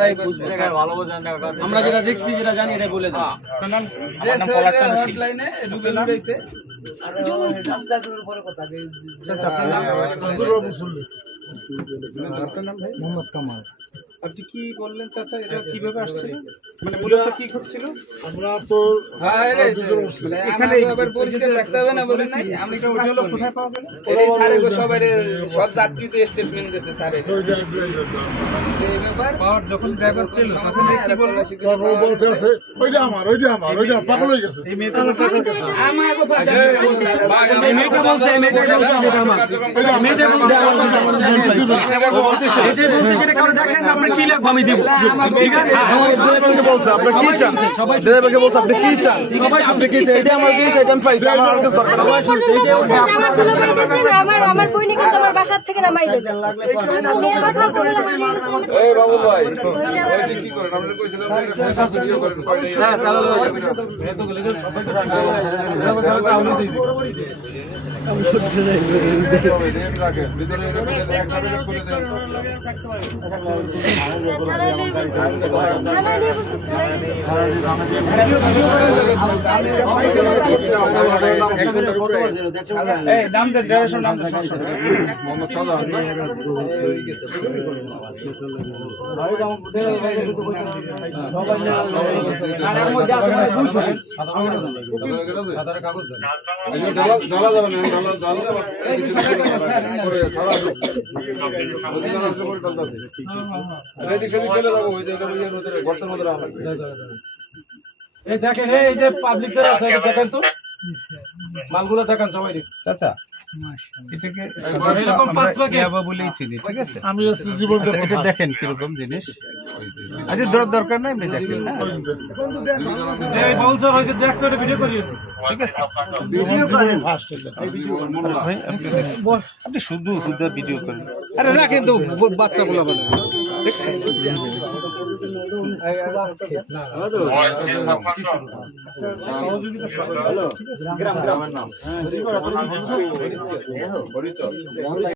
আপনারাই বুঝবেন, আমরা যেটা দেখছি যেটা জানি এটাই বলে দেন। মোহাম্মদ কামাল। আপনি কি বললেন চাচা, এটা কিভাবে আসছে, মানে মূলত কি ঘটছিল? আমরা তো এখানে পরিষ্কার রাখতে হবে না বলে নাই, আমি এটা ওটা হলো কোথায় পাওয়া গেল? এই স্যারে গো সবাই সব যাত্রীতে স্টেটমেন্ট দিয়েছে স্যারে এই ব্যাপার। পাওয়ার যখন ড্রাইভার পেল তখন কি বললো? ও বলতে আছে ওইটা আমার পাগল হয়ে গেছে। এই মেয়েটা বলতে আছে আমাকে ভাষা এই মেয়েটা বলছে এটা আমার, এই মেয়েটা বলছে এটাই বলছে যে কারণ দেখেন আপনি কি লাগবে আমি দিব, ঠিক আছে? ড্রাইভারকে বলছে আপনি কি চান, ড্রাইভারকে বলছে আপনি কি চান, আপনি কি চান, এটা আমার জিনিস, এটা আমি পাইছি, আমার আর কিছু দরকার নেই। আমার বইনি কিন্তু আমার বাসার থেকে নামাই দেবে। আপনি এই কথা বললে এই বাবু ভাই কি করেন? আমরা কইছিলাম ভিডিও করেন হ্যাঁ চালু নাম দেন, ড্রাইভারের নাম দেন। এই দেখেন এই যে পাবলিক যারা আছে দেখেন তো মালগুলো দেখেন সবাই। চাচা এটাকে এরকম পাঁচ ভাগে ইয়াবা বলেই চিনি, ঠিক আছে? আমি আছি জীবনটা আচ্ছা, এটা দেখেন কিরকম জিনিস। আচ্ছা দরকার নাই, আপনি দেখেন। এই বলছে হইছে দেখছো এটা ভিডিও করি, ঠিক আছে ভিডিও করে ফার্স্ট ভাই, আপনি শুধু ভিডিও করেন। আরে না কিন্তু বাচ্চাগুলো বলে দেখছেন। গ্রামের নাম